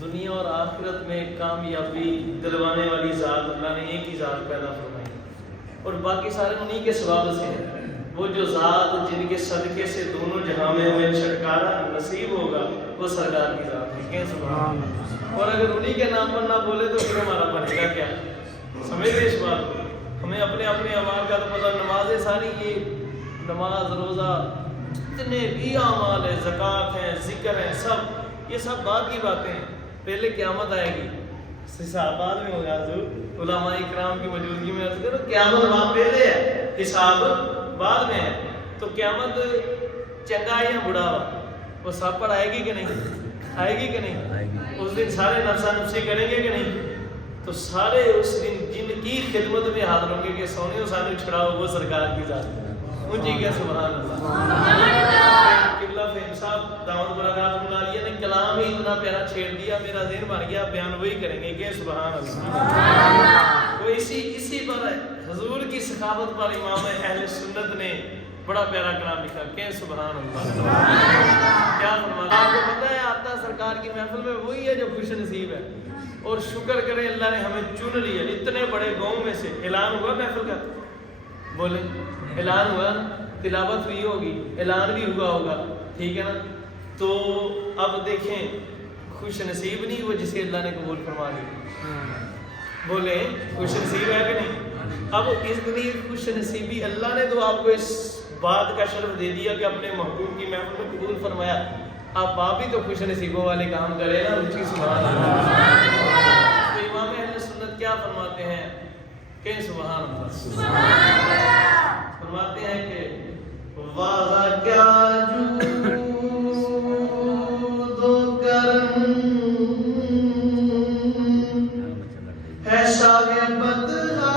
دنیا اور آخرت میں کامیابی دلوانے والی ذات اللہ نے ایک ہی ذات پیدا فرمائی اور باقی سارے انہی کے سبب سے ہیں۔ وہ جو ذات جن کے صدقے سے دونوں جہاں میں ہمیں چھٹکارا نصیب ہوگا وہ سرکار کی ذات ہے، کہیں سبحان اللہ۔ اور اگر انہی کے نام پر نہ بولے تو پھر ہمارا بنے گا کیا؟ سمجھتے اس بات کو؟ ہمیں اپنے اپنے اعمال کا تو پتہ، نمازیں ساری یہ نماز روزہ جتنے بھی اعمال ہیں، زکوٰۃ ہیں، ذکر ہیں، سب یہ سب بعد کی باتیں ہیں۔ پہلے قیامت آئے گی، حساب بعد میں ہوگا۔ حضور علماء اکرام کی موجودگی میں عرض کرو قیامت وہاں پہلے ہے، حساب بعد میں ہے۔ تو قیامت چنگا یا بڑا ہوا وہ سب پر آئے گی کہ نہیں؟ آئے گی کہ نہیں؟ اس دن سارے نفسا نفسی کریں گے کہ نہیں؟ تو سارے اس دن جن کی خدمت میں حاضر ہوں گے کہ سونے سانو چھڑاؤ وہ سرکار کی ذات ہے۔ اونچی کیا سبحان اللہ۔ قبلہ فہم صاحب دعوت برکات ملالیہ نے کلام ہی اتنا پیارا چھیڑ دیا، میرا ذہن بن گیا، بیان وہی کریں گے کہ سبحان اللہ۔ وہ اسی پر ہے، حضور کی سخاوت پر امام اہل سنت نے بڑا پیارا کلام لکھا کہ سبحان اللہ۔ کیا فرمایا؟ آپ کو پتہ ہے آتا سرکار کی محفل میں وہی ہے جو خوش نصیب ہے، اور شکر کریں اللہ نے ہمیں چن لیا اتنے بڑے گاؤں میں سے۔ اعلان ہوا محفل کا؟ بولیں اعلان ہوا، تلاوت ہوئی ہوگی، اعلان بھی ہوا ہوگا، ٹھیک ہے نا؟ تو اب دیکھیں خوش نصیب نہیں وہ جسے اللہ نے قبول فرما لیا، بولیں خوش نصیب ہے کہ نہیں؟ اب اس دنیا خوش نصیبی اللہ نے تو آپ کو اس بات کا شرف دے دیا کہ اپنے محبوب کی محفل میں قبول فرمایا، آپ بھی تو خوش نصیبوں والے کام کریں نا، اونچی سبحان اللہ۔ تو امام اہل سنت کیا فرماتے ہیں کہ سبحان اللہ، فرماتے ہیں کہ واہ کیا جود و کرم ہے شاہ بدہا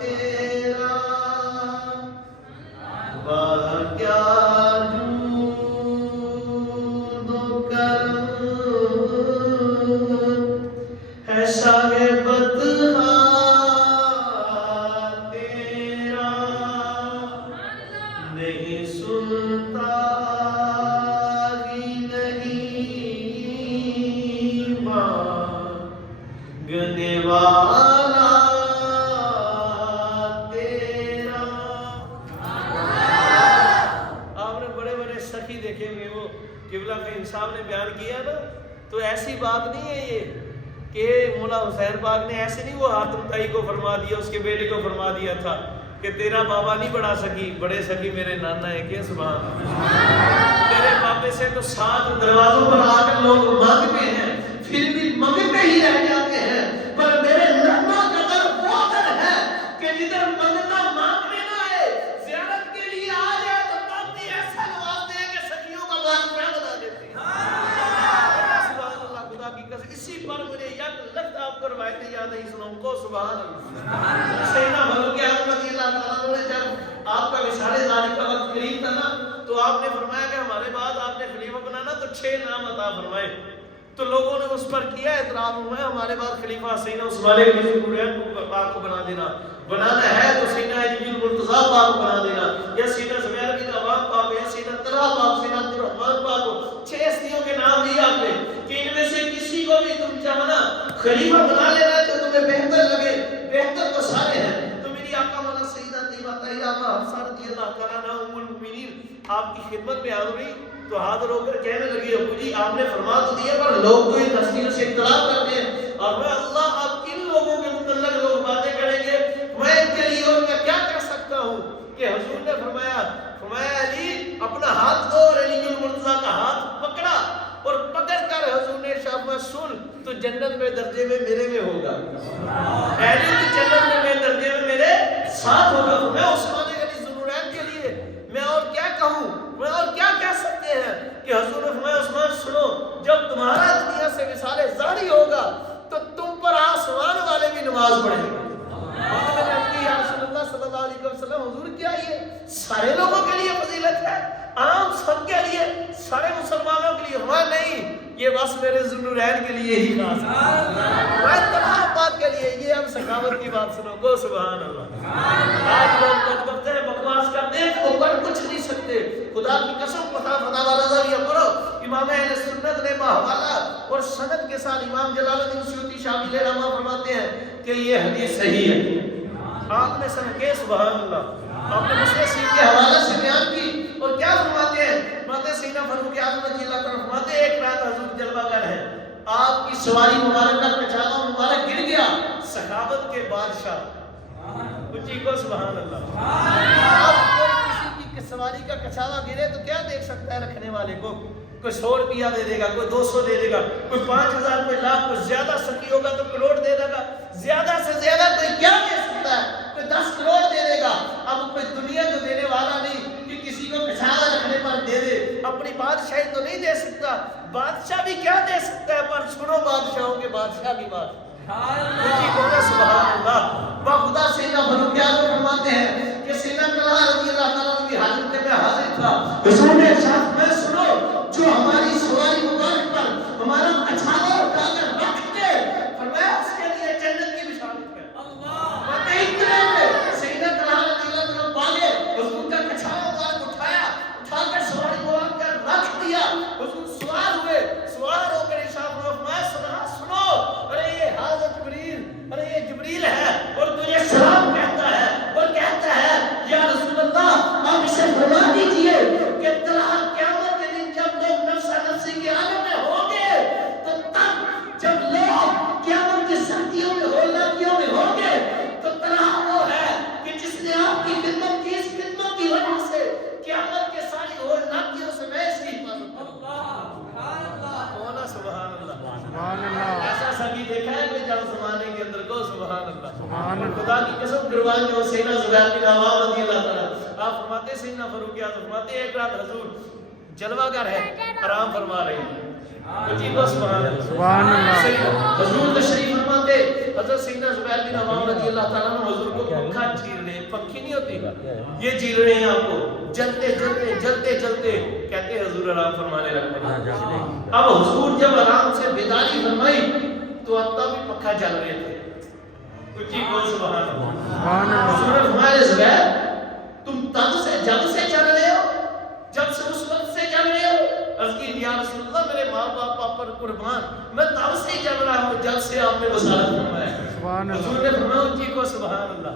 تیرا، واہ کیا جود و کرم ہے شاہ بدہا تیرا، نہیں سنتا ہی نہیں مانگنے والا تیرا۔ آپ نے بڑے بڑے سخی دیکھے ہوئے، وہ قبلہ فہم صاحب نے بیان کیا نا، تو ایسی بات نہیں ہے یہ کہ مولا حسین پاک نے ایسے نہیں وہ حاتم طائی کو فرما دیا، اس کے بیٹے کو فرما دیا تھا کہ تیرا بابا نہیں بڑا سکی، بڑے سکی میرے نانا ہے کہ سبحان اللہ۔ تیرے بابے سے تو 7 دروازوں پر آ کر لوگ مانگتے ہیں، پھر بھی مانگتے ہی رہ جاتے ہیں، پر میرے نانا کا در وہ در ہے کہ جدھر منگنا مانگنے نہ آئے، زیارت کے لیے آ جائے تو تاکہ ایسا نوازتے ہیں کہ سکیوں کا بادشاہ بنا دیتے ہیں۔ سبحان اللہ، خدا کی قسم اسی پر مجھے یک لفظ آپ کو روایتیں یاد نہیں سناؤں کو سبحان اللہ۔ سیدنا فاروق اعظم رضی اللہ تعالیٰ عنہ نے جب آپ کا وصال ذالک کا وقت قریب تھا نا، تو آپ نے فرمایا کہ ہمارے بعد آپ نے خلیفہ بنانا تو 6 نام عطا فرمائے، تو لوگوں نے اس پر کیا اعتراض ہوا ہے ہمارے بعد خلیفہ سیدنا عثمان غنی قرین پاک کو بنا دینا، بنانا ہے تو سیدنا علی المرتضیٰ پاک کو بنا دینا، یا سیدنا زبیر بن عوام پاک، یا سیدنا طلحہ پاک، سیدنا عبد الرحمن پاک کو 6 ہستیوں کے نام دیے آپ نے کہ ان میں سے کسی کو بھی تم چاہنا خلیفہ بنا لینا تو تمہیں بہتر لگے، بہتر تو سارے ہیں۔ تو میری آقا مولا سیدہ طیبہ طاہرہ حفصہ رضی اللہ تعالیٰ عنہا ام المؤمنین آپ کی خدمت میں حاضر ہوئی تو حاضر ہو کر کہنے لگی ابو جی آپ نے فرما تو دیا پر لوگ تو ان ہستیوں سے اختلاف کرتے ہیں، اور میں اللہ اب ان لوگوں کے متعلق لوگ باتیں کریں گے، میں ان کے لیے اور میں کیا کر سکتا ہوں کہ حضور نے فرمایا علی اپنا ہاتھ دو، اور علی المرتضیٰ کا ہاتھ پکڑا اور پکڑ کر حضور نے شاہ سن تو جنت میں درجے میں میرے میں ہوگا، علی کی جنت میں درجے میں میرے ساتھ ہوگا۔ میں عثمان غنی ذوالنورین کے لیے میں اور کیا کہوں، میں اور کیا کہہ سکتے ہیں کہ حضور نے فرمایا عثمان سنو، جب تمہارا دنیا سے وصال ظاہری ہوگا تو تم پر آسمان والے بھی نماز پڑھیں گے۔ یا رسول اللہ صلی اللہ علیہ وسلم حضور کیا یہ سارے لوگوں کے لیے فضیلت ہے، عام سب کے لیے، سارے مسلمانوں کے لیے؟ ہمارا نہیں، یہ بس میرے ذوالنورین کے لیے ہی خاص ہے، میں طلحہ پاک کے لیے۔ یہ ہم سخاوت کی بات سنو کو سبحان اللہ۔ آج لوگ بات کرتے ہیں، بکواس کرتے ہیں، وہ کر کچھ نہیں سکتے، خدا کی قسم فتح والا ذریعہ پڑھو امام اہل سنت نے بحوالہ اور سند کے ساتھ امام جلال الدین سیوطی شامل رحمہ فرماتے ہیں کہ یہ حدیث صحیح ہے۔ آپ نے سن کے سبحان اللہ آپ نے مسئلہ سیدھ کے حوالہ سے بیان کی اور کیا فرماتے ہیں؟ فرماتے ہیں سیدنا فاروق اعظم رضی اللہ تعالیٰ فرماتے ہیں ایک رات حضور جلوہ گر ہے، آپ کی سواری مبارک کا کچھاوا مبارک گر گیا، سخاوت کے بادشاہ اونچی کو سبحان اللہ۔ اب کوئی کسی کی سواری کا کچھاوا گرے تو کیا دیکھ سکتا ہے رکھنے والے کو؟ کوئی 100 روپیہ دے دے گا، کوئی 200 دے دے گا، کوئی 5000، کوئی لاکھ، کوئی زیادہ سخی ہوگا تو کروڑ دے دے گا، زیادہ سے زیادہ کوئی کیا دے سکتا ہے؟ کوئی 10 کروڑ دے دے گا۔ اب کوئی دنیا تو دینے والا نہیں کہ کسی کو کچھاوا رکھنے پر دے دے، اپنی بادشاہی تو نہیں دے سکتا، بادشاہ بھی کیا دے سکتا ہے؟ پر سنو بادشاہوں کے بادشاہ کی بات، سبحان اللہ۔ خدا سیدنا فاروق اعظم فرماتے ہیں کہ سیدنا طلحہ رضی اللہ تعالیٰ کی حاضرت میں حاضر تھا، حضور نے ارشاد میں سنو جو ہماری سواری مبارک پر ہمارا اچھالا اٹھا کر رکھ دے فرمایا اس کے لیے جنت کی بشارت ہے۔ اللہ اتنے میں سیدنا طلحہ رضی اللہ تعالیٰ بھاگے، حضور کا اچھالا مبارک اٹھایا، اٹھا کر سواری مبارک کر رکھ دیا، حضور سوار ہوئے، سوار ہو کر ارشاد فرمایا سنو ارے یہ حضرت جبریل، ارے یہ جبریل ہے اور تجھے سلام کہتا ہے اور کہتا ہے یا رسول اللہ آپ اسے فرما دیجئے کہ طلحہ قیامت کے دن جب لوگ نفسا نفسی کے عالم میں ہوں گے تو تب جب لوگ قیامت کی سختیوں میں ہولناکیوں میں ہوں گے تو طلحہ وہ ہے کہ جس نے آپ کی خدمت کی، اس خدمت کی وجہ سے قیامت کے ساری ہولناکیوں سے میں اس کی حفاظت سبحان اللہ۔ ایسا سبھی دیکھا ہے کہ جب زمانے کے اندر کو سبحان اللہ، خدا کی قسم قربان جو سیدنا زبیر بن عوام رضی اللہ تعالیٰ آپ فرماتے ہیں سیدنا فاروق اعظم فرماتے ہیں ایک رات حضور جلوہ گر ہے، آرام فرما رہے ہیں، اونچی کو سبحان اللہ۔ حضور تشریف فرماتے حضرت سیدنا زبیر بن عوام رضی اللہ تعالیٰ نے حضور کو پنکھا چیر رہے ہیں، پنکھی نہیں ہوتی یہ چیر رہے ہیں آپ کو، جلتے جلتے جلتے جلتے کہتے ہیں حضور آرام فرمانے لگتے ہیں۔ اب حضور جب آرام سے بیداری فرمائی تو اب تب بھی پنکھا چل رہے تھے، اونچی کو سبحان اللہ۔ حضور نے فرمایا زبیر تم تب سے جب سے چل رہے ہو، جب سے اس وقت سے چل رہے ہو؟ عرض کی یا رسول اللہ میرے ماں باپ پر قربان میں تب سے ہی چل رہا ہوں جب سے آپ نے وصالت فرمایا۔ حضور نے فرمایا اونچی کو سبحان اللہ۔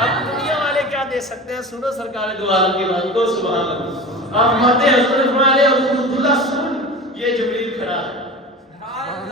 اب دنیا والے کیا دے سکتے ہیں؟ سنو سرکار دو عالم کی بات کو سبحان اللہ۔ آپ ماتے ہیں حضور نے فرمایا ابو عبداللہ سن یہ جبریل کھڑا ہے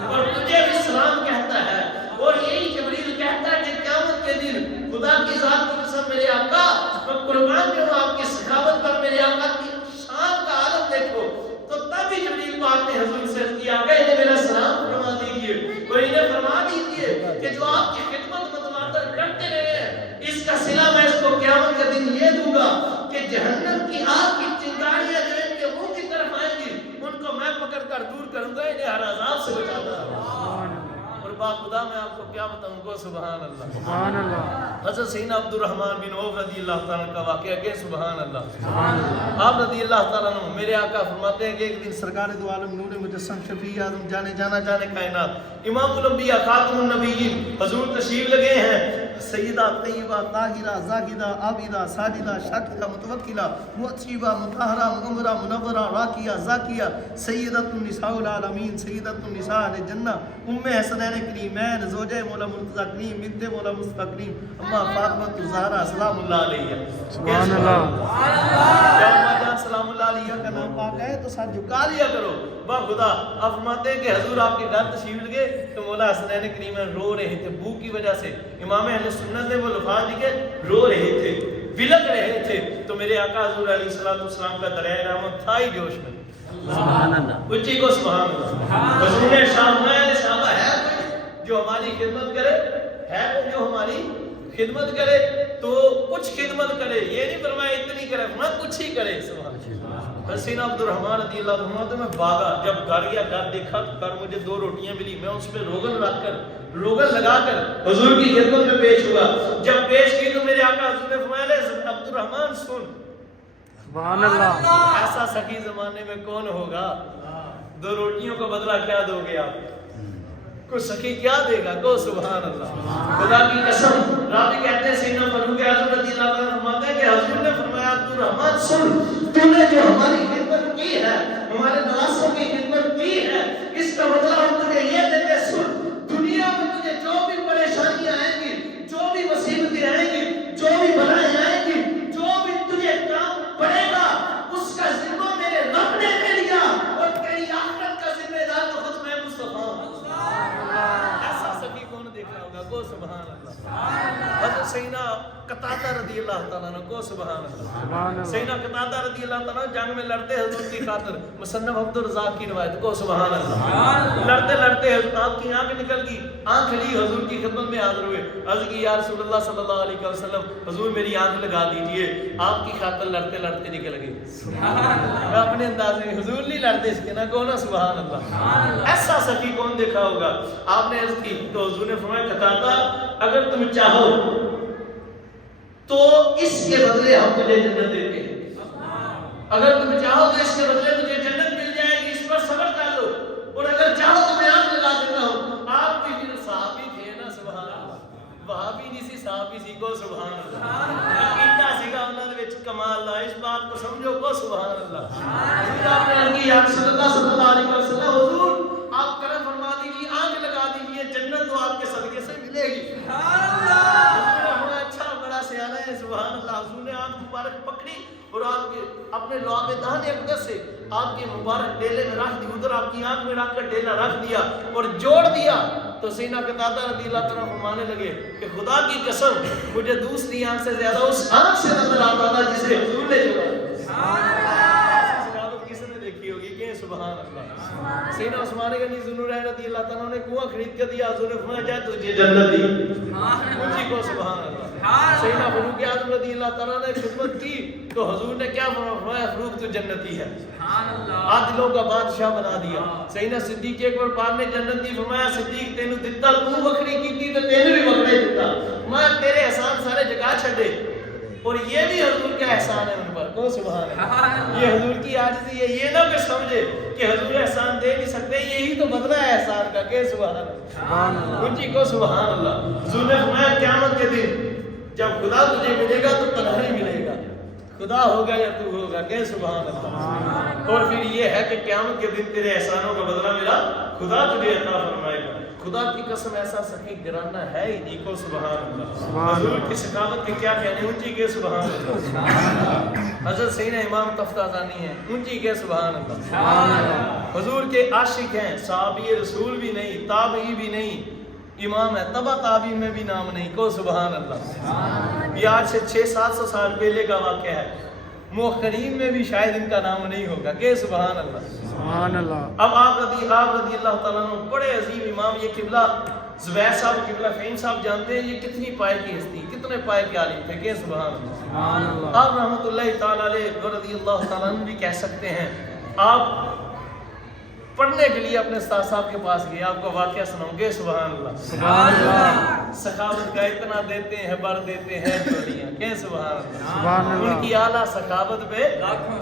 اور تجھے بھی سلام کہتا ہے اور یہی جبریل کہتا ہے کہ قیامت کے دن خدا کی ذات کی قسم میرے آقا میں قربان جو ہوں آپ کی سخاوت پر میرے آقا کی شان کا عالم دیکھو، تو تب بھی جبریل پاک نے حضور سے کیا کہ انہیں میرا سلام فرما دیجئے اور انہیں فرما دیجئے کہ جو آپ کی خدمت متواتر کرتے رہے ہیں اس کا صلہ میں اس کو قیامت کے دن یہ دوں گا کہ جہنم کی آگ کی چنگاریاں جو ان کے منہ کی طرف آئیں گی ان کو میں پکڑ کر دور کروں گا، انہیں ہر عذاب سے بچاتا ہے۔ اور خدا میں آپ کو کیا بتاؤں گا سبحان اللہ۔ سبحان اللہ۔ حضرت سیدنا عبد الرحمن بن عوف رضی اللہ تعالیٰ کا واقعہ کہ سبحان اللہ۔ آپ رضی اللہ تعالیٰ عنہ میرے آقا فرماتے ہیں کہ ایک دن سرکار دو عالم نور مجسم شفیع اعظم جانے کائنات امام الانبیاء خاتم النبیین حضور تشریف لگے ہیں، سیدہ طیبہ طاہرہ زاہدہ عابدہ ساجدہ شاکرہ متوکلہ مطیبہ مطہرہ مغمرہ منورہ راکیہ زاکیہ سیدۃ النساء العالمین سیدۃ النساء اہل جنہ ام حسنین کریمین زوجہ مولا مرتضی کریم بنت مولا مصطفیٰ کریم اما فاطمہ الزہرا سلام اللہ علیہ۔ سبحان اللہ۔ جب اماں جان سلام اللہ علیہ کا نام پاک ہے تو ساتھ جھکا لیا کرو با خدا۔ آپ فرماتے ہیں کہ حضور آپ کے گھر تشریف لگے تو مولا حسنین کریمین رو رہے تھے بھوک کی وجہ سے، امام اہل سنت نے وہ لفظ لکھے رو رہے تھے بلک رہے تھے، تو میرے آقا حضور علیہ السلام کا دریائے رحمت تھا ہی جوش میں، سبحان اللہ، اونچی کو سبحان اللہ۔ حضور نے ارشاد فرمایا صحابہ ہے کوئی جو ہماری خدمت کرے، ہے کوئی جو ہماری خدمت کرے تو کچھ خدمت کرے، یہ نہیں فرمایا اتنی کرے، فرمایا کچھ ہی کرے، سبحان اللہ۔ سیدنا عبد الرحمن رضی اللہ عنہ تو میں بھاگا، جب گھر گیا گھر دیکھا تو گھر مجھے 2 روٹیاں ملی، میں اس پہ روغن رکھ کر روغن لگا کر حضور کی خدمت میں پیش ہوا، جب پیش کی تو میرے آقا حضور نے فرمایا عبد الرحمن سن، سبحان اللہ، ایسا سخی زمانے میں کون ہوگا، 2 روٹیوں کو بدلہ کیا دو گے آپ کو، سخی کیا دے گا کو، سبحان اللہ۔ خدا کی قسم راوی کہتے ہیں سیدنا فاروق اعظم رضی اللہ عنہ فرماتے ہیں کہ حضور نے فرمایا عبد الرحمن سن، تو نے جو ہماری خدمت کی ہے ہمارے نواسوں کی خدمت کی ہے، اس کا بدلہ ہم تجھے یہ دیتے سن، دنیا میں تجھے جو بھی پریشانیاں آئیں گی، جو بھی مصیبتیں آئیں گی، جو بھی بلائیں آئیں گی، جو بھی تجھے کام پڑے گا، اس کا ذمہ میرے رب نے لے لیا، اور تیری آخرت کا ذمہ دار تو خود میں مصطفیٰ ہوں۔ ایسا سبھی کون دیکھا ہوگا؟ کو سبحان اللہ۔ حضرت سیدنا قتادہ رضی اللہ تعالیٰ عنہ کو سبحان اللہ۔ سیدنا قتادہ رضی اللہ تعالیٰ عنہ جنگ میں لڑتے حضور کی خاطر، مصنف عبد الرزاق کی روایت، کو سبحان اللہ۔ لڑتے لڑتے آپ کی آنکھ نکل گئی، آنکھ لی، حضور کی خدمت میں حاضر ہوئے، عرض کی یا رسول اللہ صلی اللہ علیہ وسلم، حضور میری آنکھ لگا دیجئے، آپ کی خاطر لڑتے لڑتے نکل گئی۔ اپنے انداز میں حضور نہیں لڑتے اس کے نہ کہنا سبحان اللہ۔ ایسا سخی کون دیکھا ہوگا؟ آپ نے عرض کی تو حضور نے فرمایا قتادہ اگر تم چاہو تو اس کے بدلے ہم تجھے جنت دیتے ہیں، اگر تم چاہو تو اس کے بدلے تجھے جنت مل جائے گی، اس پر صبر کر لو، اور اگر چاہو تو میں آنکھ لگا دیتا ہوں۔ آپ بھی پھر صحابی تھے نا سبحان اللہ، وہابی نہیں سی صحابی سی، کو سبحان اللہ۔ عقیدہ سیگا انہوں نے وچ کمال اللہ، اس بات کو سمجھو، کو سبحان اللہ۔ حضور آپ نے عرض کی یا رسول اللہ صلی اللہ علیہ وسلم، حضور آپ کرم فرما دیجیے، آنکھ لگا دیجیے، جنت تو آپ کے صدقے سے ملے گی۔ سبحان اللہ۔ حضور نے آنکھ مبارک پکڑی اور آپ کے اپنے لعاب دہن اقدس سے آپ کے مبارک ڈیلے میں رکھ دی، ادھر آپ کی آنکھ میں رکھ کر ڈیلا رکھ دیا اور جوڑ دیا، تو سیدنا قتادہ رضی اللہ تعالیٰ فرمانے لگے کہ خدا کی قسم مجھے دوسری آنکھ سے زیادہ اس آنکھ سے نظر آتا تھا جسے حضور نے جوڑا۔ کس نے دیکھی ہوگی کہ سبحان اللہ۔ سیدنا عثمان غنی ذوالنورین رضی اللہ تعالیٰ نے کنواں خرید کر دیا، حضور نے فرمایا جائے تجھے جنت دی، مجھے کو سبحان اللہ۔ سیدنا فاروق اعظم رضی اللہ تعالیٰ نے خدمت کی تو حضور نے کیا فرمایا؟ فاروق تو جنتی ہے، عادلوں کا بادشاہ بنا دیا۔ سیدنا صدیق اکبر پاک نے جنت دی، فرمایا صدیق تینوں دتا تو بکری کی تھی تو تینوں بھی بکرے دتا، میں تیرے احسان سارے جگہ چھڑے، اور یہ بھی حضور کا احسان ہے ان پر، کو سبحان اللہ۔ یہ حضور کی عاجزی ہے، یہ نہ کہ سمجھے کہ حضور احسان دے نہیں سکتے، یہی تو بدلہ ہے احسان کا، کہ سبحان اللہ، ان کو سبحان اللہ۔ حضور نے فرمایا قیامت کے دن جب خدا تجھے ملے گا تو تنہا ہی ملے گا، خدا ہوگا یا تو ہوگا، کہ سبحان اللہ۔ اور پھر یہ ہے کہ قیامت کے دن تیرے احسانوں کا بدلہ ملا خدا تجھے عطا فرمائے گا۔ خدا کی قسم ایسا سخی گرانا ہے ہی نہیں، کو سبحان اللہ۔ حضور کی ثقافت کے کیا کہنے، اونچی کے سبحان اللہ۔ حضرت سیدنا امام تفتازانی ہیں، اونچی کے سبحان اللہ۔ حضور کے عاشق ہیں، صحابی رسول بھی نہیں، تابعی بھی نہیں، امام ہے، تبع تابعین میں بھی نام نہیں، کو سبحان اللہ۔ یہ آج سے 600-700 سال پہلے کا واقعہ ہے، مؤخرین میں بھی شاید ان کا نام نہیں ہوگا، کہ سبحان اللہ سبحان اللہ۔ اب آپ رضی اللہ تعالیٰ عنہ بڑے عظیم امام، یہ قبلہ زبیر صاحب، قبلہ فہیم صاحب جانتے ہیں یہ کتنی پائے کی ہستی، کتنے پائے کے عالم تھے، کہ سبحان اللہ۔ آپ رحمۃ اللہ تعالیٰ علیہ رضی اللہ تعالیٰ عنہ بھی کہہ سکتے ہیں، آپ پڑھنے کے لیے اپنے استاد صاحب کے پاس گئے، آپ کو واقعہ سناؤں گے، سبحان اللہ سبحان اللہ۔ سخاوت کا اتنا دیتے ہیں، بر دیتے ہیں چوڑیاں، کہ سبحان اللہ۔ ان کی اعلیٰ سخاوت پہ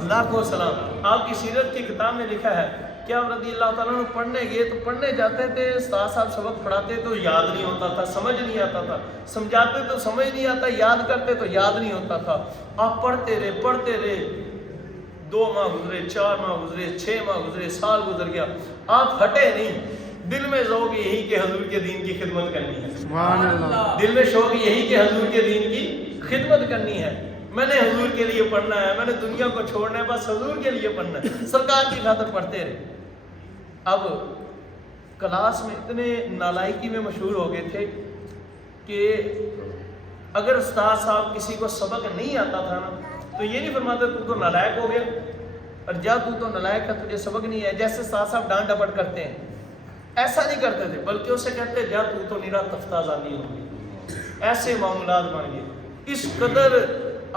لاکھوں سلام۔ آپ کی سیرت کی کتاب میں لکھا ہے کہ آپ رضی اللہ تعالیٰ عنہ پڑھنے گئے تو پڑھنے جاتے تھے، استاد صاحب سبق پڑھاتے تو یاد نہیں ہوتا تھا، سمجھ نہیں آتا تھا، سمجھاتے تو سمجھ نہیں آتا، یاد کرتے تو یاد نہیں ہوتا تھا۔ آپ پڑھتے رہے 2 ماہ گزرے، 4 ماہ گزرے، 6 ماہ گزرے، سال گزر گیا، آپ ہٹے نہیں۔ دل میں ذوق یہی کہ حضور کے دین کی خدمت کرنی ہے، سبحان اللہ۔ دل میں شوق یہی کہ حضور کے دین کی خدمت کرنی ہے، میں نے حضور کے لیے پڑھنا ہے، میں نے دنیا کو چھوڑنا ہے، بس حضور کے لیے پڑھنا ہے، سرکار کی خاطر پڑھتے رہے۔ اب کلاس میں اتنے نالائکی میں مشہور ہو گئے تھے کہ اگر استاد صاحب کسی کو سبق نہیں آتا تھا نا تو یہ نہیں فرماتے تو نالائق ہو گیا، اور جا تو نالائق ہے، تجھے سبق نہیں ہے، جیسے استاد صاحب ڈانٹ ڈپٹ کرتے ہیں ایسا نہیں کرتے تھے، بلکہ اسے کہتے جا تو نیرا تفتازانی ہو گئی۔ ایسے معاملات بن گئے، اس قدر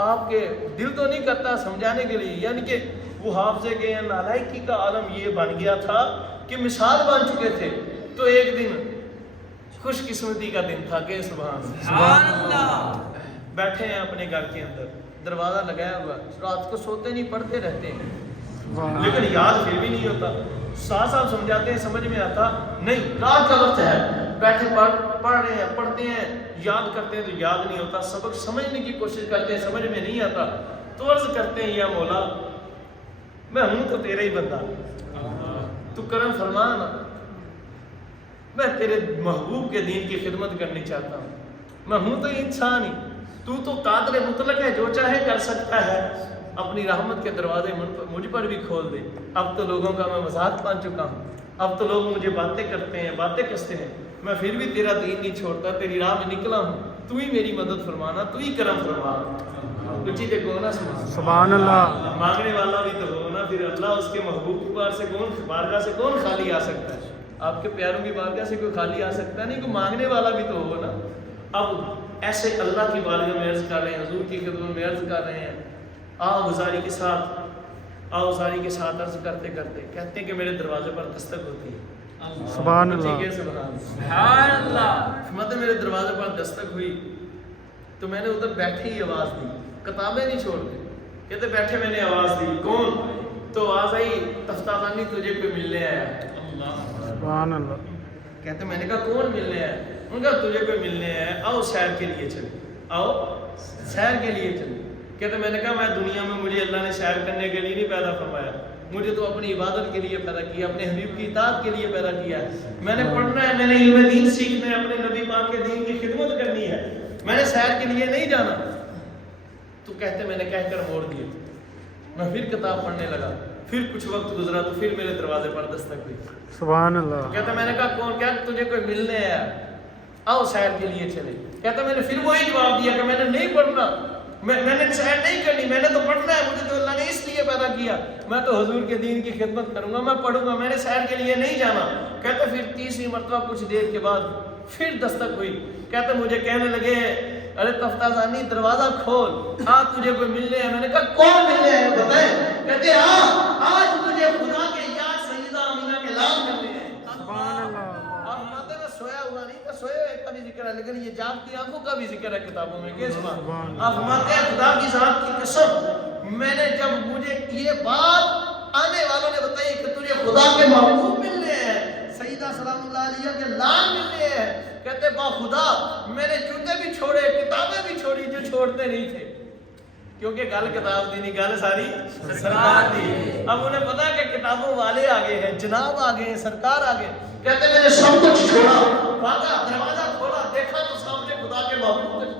آپ کے دل تو نہیں کرتا سمجھانے کے لیے، یعنی کہ وہ حافظے کے نالائکی کا عالم یہ بن گیا تھا کہ مثال بن چکے تھے۔ تو ایک دن خوش قسمتی کا دن تھا کہ سبحان اللہ، بیٹھے ہیں اپنے گھر کے اندر، دروازہ لگایا ہوا، رات کو سوتے نہیں، پڑھتے رہتے ہیں، لیکن یاد پھر بھی نہیں ہوتا۔ ساتھ ساتھ سمجھاتے ہیں، سمجھ میں آتا نہیں، رات کا وقت ہے، بیٹھے پڑھ رہے ہیں، پڑھتے ہیں، یاد کرتے ہیں تو یاد نہیں ہوتا، سبق سمجھنے کی کوشش کرتے ہیں، سمجھ میں نہیں آتا، تو عرض کرتے ہیں یا مولا میں ہوں تو تیرا ہی بندہ، تو کرم فرما نا، میں تیرے محبوب کے دین کی خدمت کرنی چاہتا ہوں، میں ہوں تو انسان ہی، تو قادر مطلق ہے، جو چاہے کر سکتا ہے، اپنی رحمت کے دروازے مجھ پر بھی کھول دے۔ اب تو لوگوں کا میں مذاق بن چکا ہوں، اب تو لوگ مجھے باتیں کرتے ہیں، باتیں کستے ہیں، میں پھر بھی تیرا دین نہیں چھوڑتا، تیری راہ میں نکلا ہوں، تو ہی میری مدد فرمانا، تو ہی کرم فرمانا۔ کچھ تے کو نا سبحان اللہ۔ مانگنے والا بھی تو ہو نا، پھر اللہ اس کے محبوب کی بارگاہ سے کون خالی آ سکتا ہے؟ آپ کے پیاروں کی بارگاہ سے کوئی خالی آ سکتا نہیں، کوئی مانگنے والا بھی تو ہو نا۔ اب ایسے اللہ کی بارگاہ میں عرض کر رہے ہیں، حضور کی خدمت میں عرض کر رہے ہیں، آہوازاری کے ساتھ عرض کرتے کرتے کہتے ہیں کہ میرے دروازے پر دستک ہوتی ہے۔ سبحان اللہ۔ ٹھیک ہے، سبحان اللہ۔ مطلب میرے دروازے پر دستک ہوئی تو میں نے ادھر بیٹھے ہی آواز دی، کتابیں نہیں چھوڑ دی، کہتے بیٹھے میں نے آواز دی، کون؟ تو آواز آئی، تفتازانی تجھے کوئی ملنے آیا۔ سبحان اللہ۔ کہتے میں نے کہا کون ملنے آیا؟ ان کا تجھے کوئی ملنے آیا، آؤ سیر کے لیے چلے، آؤ سیر کے لیے چلے۔ کہتے میں نے کہا میں دنیا میں مجھے اللہ نے سیر کرنے کے لیے نہیں پیدا فرمایا، مجھے تو اپنی عبادت کے لیے پیدا کیا، اپنے حبیب کی اطاعت کے لیے پیدا کیا ہے، میں نے پڑھنا ہے، میں نے علم دین سیکھنا ہے، اپنے نبی پاک کے دین کی خدمت کرنی ہے، میں نے سیر کے لیے نہیں جانا۔ تو کہتے میں نے کہہ کر موڑ دیا، میں پھر کتاب پڑھنے لگا، پھر کچھ وقت گزرا تو پھر میرے دروازے پر دستک ہوئی۔ سبحان اللہ۔ کہتا میں نے کہا کون؟ کیا تجھے کوئی ملنے آیا، آؤ سیر کے لیے چلے۔ کہتا میں نے پھر وہی جواب دیا کہ میں نے نہیں پڑھنا، میں نے سیر نہیں کرنی، میں نے تو پڑھنا ہے، مجھے تو اللہ نے اس لیے پیدا کیا، میں تو حضور کے دین کی خدمت کروں گا، میں پڑھوں گا، میں نے سیر کے لیے نہیں جانا۔ کہتا پھر تیسری مرتبہ کچھ دیر کے بعد پھر دستک ہوئی، کہتا مجھے کہنے لگے ارے تفتازانی دروازہ کھول، تجھے کوئی ملنے ہے۔ میں نے کہا کون ملنے ہے بتائیں؟ کہتے آج تجھے خدا کے یاد سیدہ آمینہ کے لال ملنے ہیں۔ سبحان اللہ۔ اب ماتے میں سویا ہوا نہیں تھا، سویا ایک کا بھی ذکر ہے، لیکن یہ جاگتی آنکھوں کا بھی ذکر ہے کتابوں میں۔ کیسے بات؟ اب ماتے ہیں خدا کی ذات کی قسم، میں نے جب مجھے یہ بات آنے والوں نے بتائی کہ تجھے خدا کے محبوب ملنے ہیں، سیدہ سلام اللہ علیہ کے لال ملنے ہیں، کہتے با خدا میں نے جوتے بھی چھوڑے، کتابیں بھی چھوڑی جو چھوڑتے نہیں تھے، کیونکہ گل کتاب دی نہیں، گل ساری سرکار دی۔ اب انہیں پتا کہ کتابوں والے آگے ہیں، جناب آگے ہیں، سرکار آگے۔ کہتے میں نے سب کچھ چھوڑا، بھاگا، دروازہ کھولا، دیکھا تو سامنے خدا کے محبوب تھے۔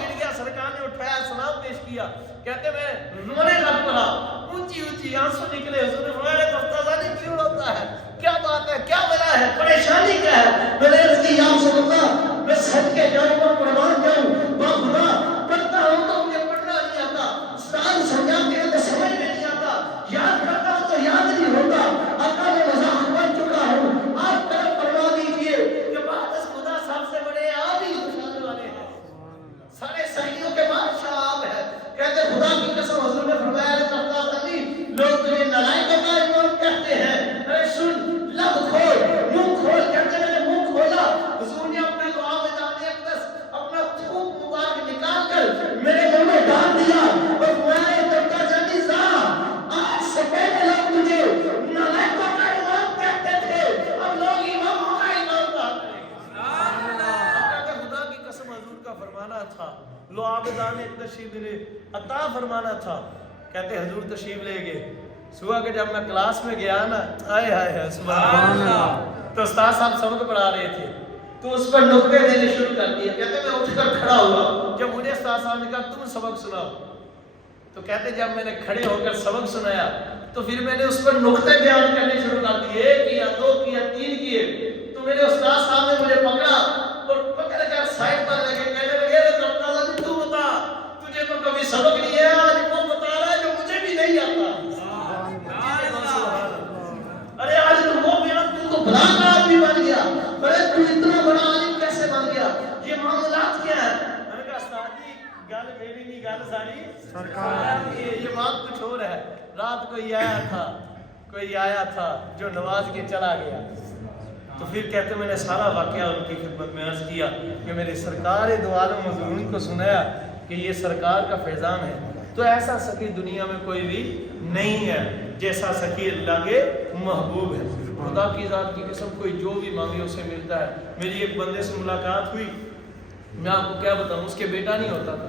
گر گیا، سرکار نے اٹھایا، سلام پیش کیا۔ کہتے میں رونے لگ پڑا، اونچی اونچی آنسو نکلے۔ حضور نے فرمایا تفتازانی کیوں روتا ہے؟ کیا بات ہے؟ کیا وجہ ہے؟ پریشانی کیا ہے؟ میں نے عرض کی یا رسول اللہ میں صدقے جاؤں اور قربان جاؤں، با خدا پڑھتا ہوں تو مجھے پڑھنا نہیں آتا، استاد سمجھاتے ہیں تو سمجھ میں نہیں آتا، یاد کرتا ہوں تو یاد نہیں ہوتا، آقا میں مذاق بن چکا ہوں، آپ کرم فرما دیجئے کہ بعد از خدا سب سے بڑے آپ ہی بچانے والے ہیں، سارے صحیحوں کے بادشاہ آپ ہیں۔ کہتے خدا کی قسم حضور نے فرمایا تفتازانی لوگ تجھے نالائقوں کا امام کہتے ہیں، ارے سن لب کھول، منہ کھول۔ کہتے میں نے منہ کھولا، حضور نے اپنے دعا میں جانے اقدس اپنا تھوک مبارک نکال کر میرے منہ میں ڈال دیا اور فرمایا تفتازانی زا، آج سے پہلے لوگ تجھے نالائقوں کا امام کہتے تھے، اب لوگ اماموں کا امام کہتے ہیں۔ کہتے خدا کی قسم حضور کا فرمانا تھا، لو عابدان تشریف لے عطا فرمانا تھا۔ کہتے حضور تشریف لے گئے، صبح کے جب میں کلاس میں گیا نا، آئے ہائے سبحان اللہ، تو استاد صاحب سبق پڑھا رہے تھے تو اس پر نقطے دینے شروع کر دیے۔ کہتے میں اٹھ کر کھڑا ہوا، جب مجھے استاد صاحب نے کہا تم سبق سناؤ، تو کہتے جب میں نے کھڑے ہو کر سبق سنایا تو پھر میں نے اس پر نقطے بیان کرنے شروع کر دیے، ایک کیا، دو کیا، تین کیے، تو میرے استاد صاحب نے مجھے پکڑا اور پکڑ کر سائڈ پر لے کے کہنے لگے تفتازانی تو بتا، تجھے تو کبھی سبق نہیں ہے، آج وہ بتا رہا ہے جو مجھے بھی نہیں آتا۔ ارے آج تو وہ بیان تو بلا کا آدمی بن گیا، ارے تو اتنا بڑا عالم کیسے بن گیا، یہ معاملات کیا ہے؟ میں نے کہا استاد جی گل میری نہیں، گل ساری سرکار کی ہے، یہ بات کچھ اور ہے۔ رات کوئی آیا تھا جو نواز کے چلا گیا، تو پھر کہتے میں نے سارا واقعہ ان کی خدمت میں عرض کیا کہ میرے سرکار دو عالم حضور کو سنایا کہ یہ سرکار کا فیضان ہے۔ تو ایسا سخی دنیا میں کوئی بھی نہیں ہے جیسا سخی اللہ کے محبوب ہے۔ خدا کی ذات کی قسم کوئی جو بھی مانگے اسے ملتا ہے۔ میری ایک بندے سے ملاقات ہوئی، میں آپ کو کیا بتاؤں، اس کے بیٹا نہیں ہوتا تھا،